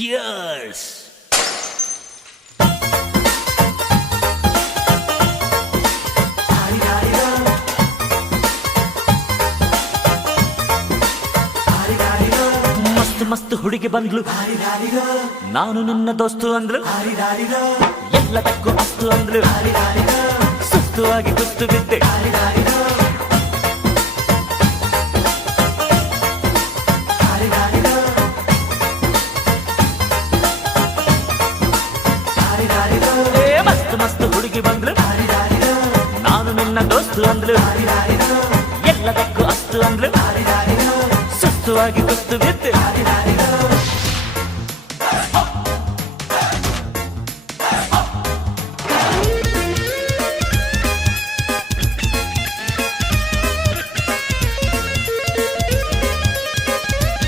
Cheers! ಮಸ್ತ್ ಮಸ್ತ್ ಹುಡುಗಿ ಬಂದ್ಲು, ನಾನು ನಿನ್ನ ದೋಸ್ತು ಅಂದ್ಲು, ಎಲ್ಲದಕ್ಕೂ ಅಸ್ತು ಅಂದ್ಲು, ಸುಸ್ತು ಆಗಿ ಕುಸ್ತು ಬಿದ್ದೆ. ಮಸ್ತ್ ಮಸ್ತ್ ಹುಡುಗಿ ಬಂದ್ಲು, ನಾನು ನಿನ್ನ ದೋಸ್ತು ಅಂದ್ಲು, ಎಲ್ಲದಕ್ಕೂ ಅಸ್ತು ಅಂದ್ಲು, ಸುಸ್ತುವಾಗಿ ಕುಸ್ತು ಬಿದ್ದೆ.